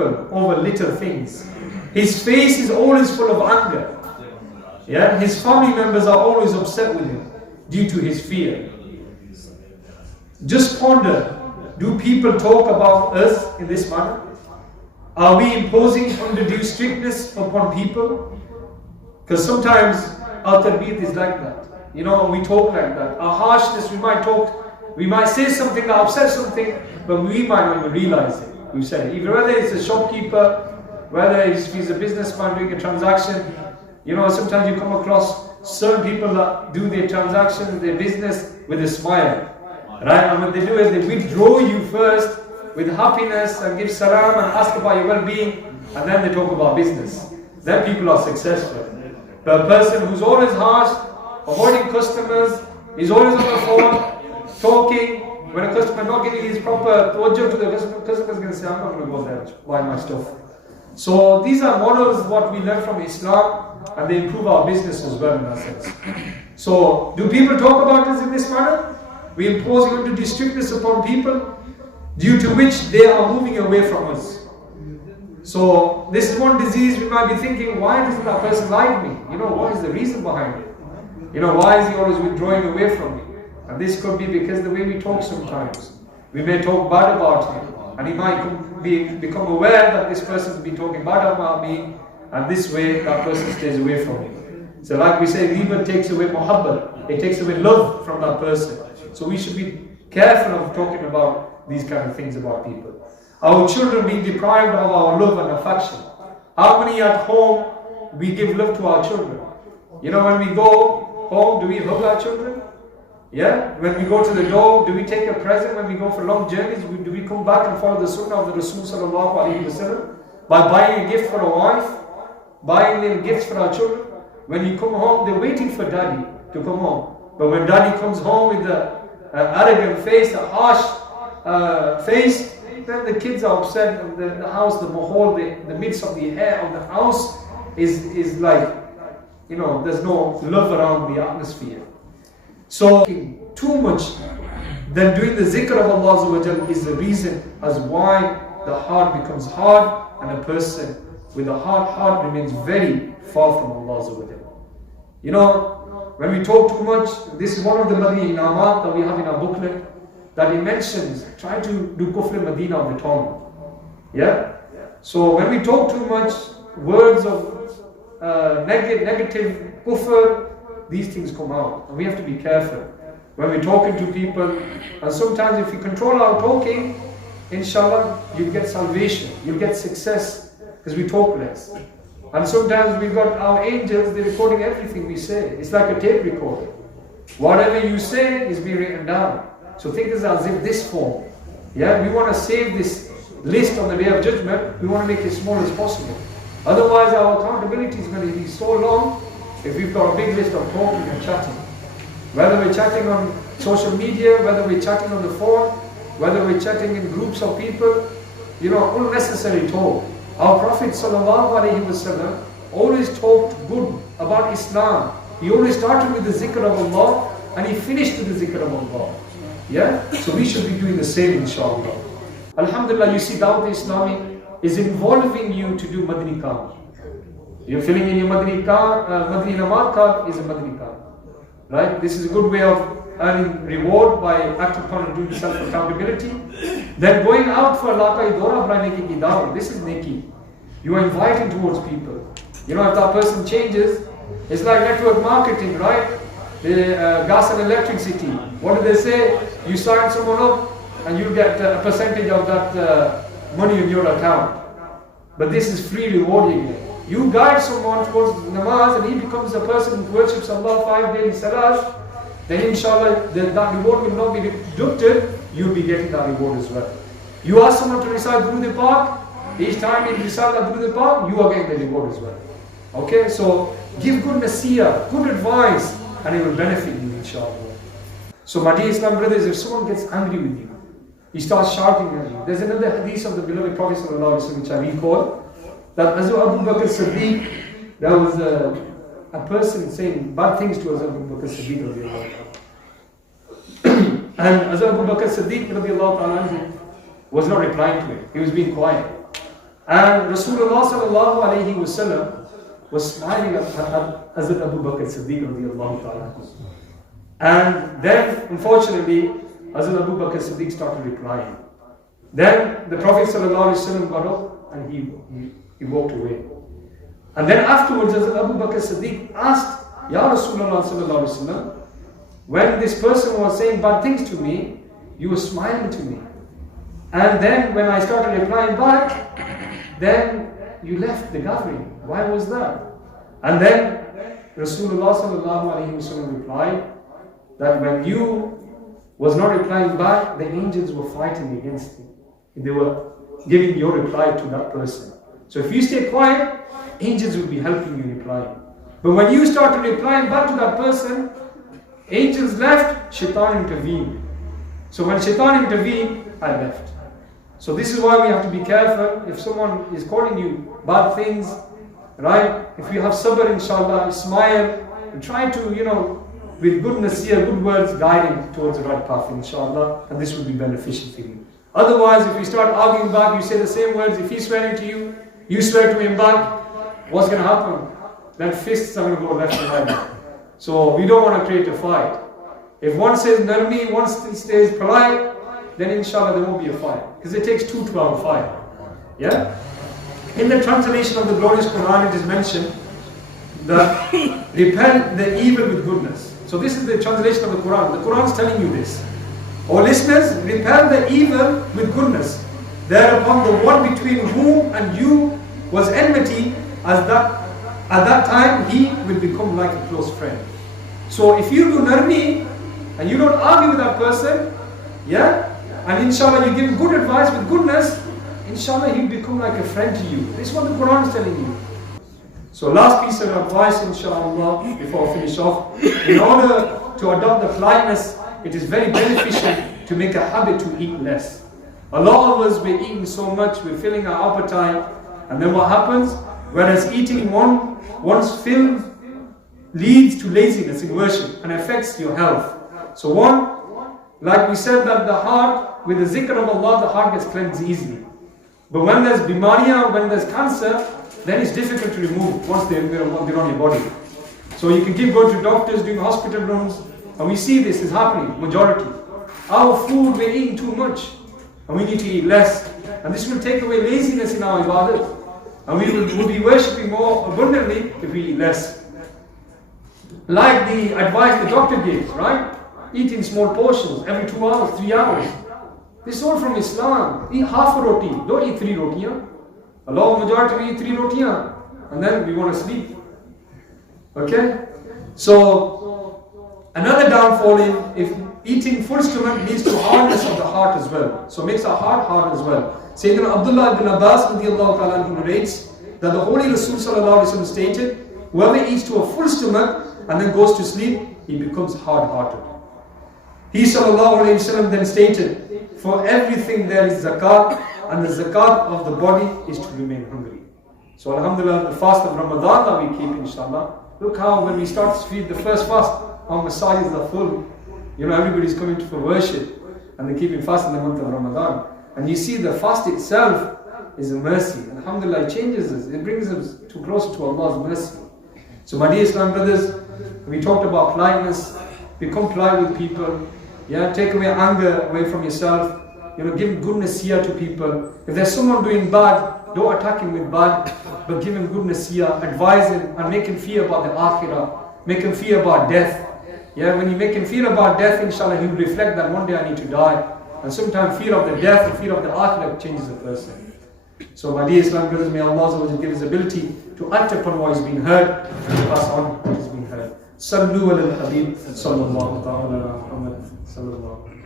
over little things. His face is always full of anger. Yeah, his family members are always upset with him due to his fear. Just ponder, do people talk about us in this manner? Are we imposing undue strictness upon people? Because sometimes our tarbiyat is like that. You know, we talk like that. Our harshness, we might say something that upsets something, but we might not even realize it. We said, even whether it's a shopkeeper, whether he's a businessman doing a transaction, you know, sometimes you come across certain people that do their transactions, their business with a smile. Right? And what they do is they withdraw you first with happiness and give salam and ask about your well-being, and then they talk about business. Then people are successful. But a person who's always harsh, avoiding customers, is always on the phone, talking, when a customer not giving his proper tawajjuh to the customer is going to say, I'm not going to go there, buy my stuff. So these are models what we learn from Islam, and they improve our business as well in that sense. So, do people talk about us in this manner? We impose undue strictness upon people, due to which they are moving away from us. So, this is one disease we might be thinking, why doesn't that person like me? You know, what is the reason behind it? You know, why is he always withdrawing away from me? And this could be because the way we talk sometimes. We may talk bad about him, and he might become aware that this person has been talking bad about me, and this way that person stays away from me. So like we say, ghibah takes away muhabbat, it takes away love from that person. So we should be careful of talking about these kind of things about people. Our children being deprived of our love and affection. How many at home we give love to our children? You know, when we go home, do we hug our children? Yeah? When we go to the door, do we take a present? When we go for long journeys, do we come back and follow the sunnah of the Rasul sallallahu alaihi wasallam by buying a gift for a wife, buying little gifts for our children? When you come home, they're waiting for daddy to come home. But when daddy comes home with the arrogant face, a harsh face, then the kids are upset, and the house, the mahal, the midst of the air of the house is like, you know, there's no love around the atmosphere. So, too much then doing the zikr of Allah is the reason as why the heart becomes hard, and a person with a hard heart remains very far from Allah. You know, when we talk too much, this is one of the Madini inamat that we have in our booklet, that he mentions, try to do kufr Madina on the tongue. Yeah? So when we talk too much, words of negative kufr, these things come out. And we have to be careful when we're talking to people. And sometimes if you control our talking, inshallah, you'll get salvation, you'll get success, because we talk less. And sometimes we've got our angels, they're recording everything we say. It's like a tape recorder. Whatever you say is being written down. So think as if this form. Yeah, we want to save this list on the day of judgment. We want to make it as small as possible. Otherwise our accountability is going to be so long if we've got a big list of talking and chatting. Whether we're chatting on social media, whether we're chatting on the phone, whether we're chatting in groups of people, you know, unnecessary talk. Our Prophet ﷺ always talked good about Islam. He always started with the zikr of Allah, and he finished with the zikr of Allah. Yeah? So we should be doing the same, inshallah. Alhamdulillah, you see, dawateislami is involving you to do Madani card. You're filling in your Madani card, Madani Namaz card is a Madani card. Right? This is a good way of earning reward by acting upon and doing self-accountability. Then going out for Laqai Dora Bra Neki Ki Dawat. This is Neki. You are inviting towards people. You know, if that person changes, it's like network marketing, right? The gas and electricity. What do they say? You sign someone up and you get a percentage of that money in your account. But this is free rewarding. You guide someone towards namaz and he becomes a person who worships Allah 5 daily salahs, then inshallah that reward will not be deducted, you'll be getting that reward as well. You ask someone to recite Durood Pak, each time you recite that Durood Pak, you are getting the reward as well. Okay, so give good nasiyah, good advice, and it will benefit you inshallah. So my dear Islam brothers, if someone gets angry with you, he starts shouting at you. There's another hadith of the beloved Prophet ﷺ which I recall, that as Abu Bakr Siddiq, there was a person saying bad things to Abu Bakr Siddiq. And as Abu Bakr Siddiq was not replying to it. He was being quiet. And Rasulullah sallallahu alayhi wasallam was smiling at Hazrat Abu Bakr Siddiq radiallahu ta'ala. And then, unfortunately, Hazrat Abu Bakr Siddiq started replying. Then the Prophet sallallahu alayhi wasallam got up and he walked away. And then afterwards, Hazrat Abu Bakr Siddiq asked, Ya Rasulullah sallallahu alayhi wasallam, when this person was saying bad things to me, you were smiling to me. And then when I started replying back, then you left the gathering. Why was that? And then Rasulullah sallallahu alayhi wasallam replied that when you was not replying back, the angels were fighting against you. They were giving your reply to that person. So if you stay quiet, angels will be helping you reply. But when you started replying back to that person, angels left, shaitan intervened. So when shaitan intervened, I left. So this is why we have to be careful. If someone is calling you bad things, right? If you have sabr, inshallah, smile, and try to, with goodness here, good words, guide him towards the right path, inshallah, and this will be beneficial for you. Otherwise, if you start arguing back, you say the same words, if he's swearing to you, you swear to him back, what's going to happen? Then fists are going to go left and right. So we don't want to create a fight. If one says narmi, one stays polite, then inshallah there won't be a fight. Because it takes two to have a fight. Yeah? In the translation of the glorious Quran, it is mentioned that repel the evil with goodness. So this is the translation of the Quran. The Quran is telling you this. O listeners, repel the evil with goodness. Thereupon the one between whom and you was enmity, at that time he will become like a close friend. So if you do narmi and you don't argue with that person, yeah, and inshallah you give good advice with goodness, inshallah he'll become like a friend to you. This is what the Quran is telling you. So last piece of advice, inshallah, before I finish off. In order to adopt the politeness, it is very beneficial to make a habit to eat less. A lot of us, we're eating so much, we're filling our appetite, and then what happens? Whereas eating once filled leads to laziness in worship and affects your health. So like we said, that the heart, with the zikr of Allah, the heart gets cleansed easily. But when there's bimariya, when there's cancer, then it's difficult to remove once they're on your body. So you can keep going to doctors, doing hospital rooms, and we see this is happening, majority. Our food, we're eating too much, and we need to eat less. And this will take away laziness in our ibadah. And we'll be worshipping more abundantly if we eat less. Like the advice the doctor gives, right? Eat in small portions, every 2 hours, 3 hours. This is all from Islam. Eat half a roti, don't eat 3 rotiyan. A lot of majority we eat 3 rotiyan, and then we want to sleep. Okay? So, another downfall if eating full stomach leads to hardness of the heart as well. So makes our heart hard as well. Sayyidina Abdullah ibn Abbas radiallahu ta'ala narrates that the Holy Rasul sallallahu alayhi wa sallam stated, whoever eats to a full stomach and then goes to sleep, he becomes hard-hearted. He sallallahu alayhi wa sallam then stated, for everything there is zakat, and the zakat of the body is to remain hungry. So alhamdulillah, the fast of Ramadan that we keep, inshallah, look how when we start to feed the first fast, our masajid are full. Everybody's coming for worship, and they're keeping fast in the month of Ramadan. And you see the fast itself is a mercy. Alhamdulillah, it changes us. It brings us closer to Allah's mercy. So my dear Islam brothers, we talked about politeness. Become polite with people. Yeah, take away anger away from yourself. Give goodness here to people. If there's someone doing bad, don't attack him with bad, but give him goodness here. Advise him and make him fear about the akhirah. Make him fear about death. Yeah, when you make him fear about death, inshallah, he'll reflect that one day I need to die. And sometimes fear of the death and fear of the akhirah changes a person. So my dear Islam brothers, may Allah give us ability to act upon what is being heard and to pass on what is being heard. Sallu ala al-Habib sallallahu ta'ala ala Muhammad sallallahu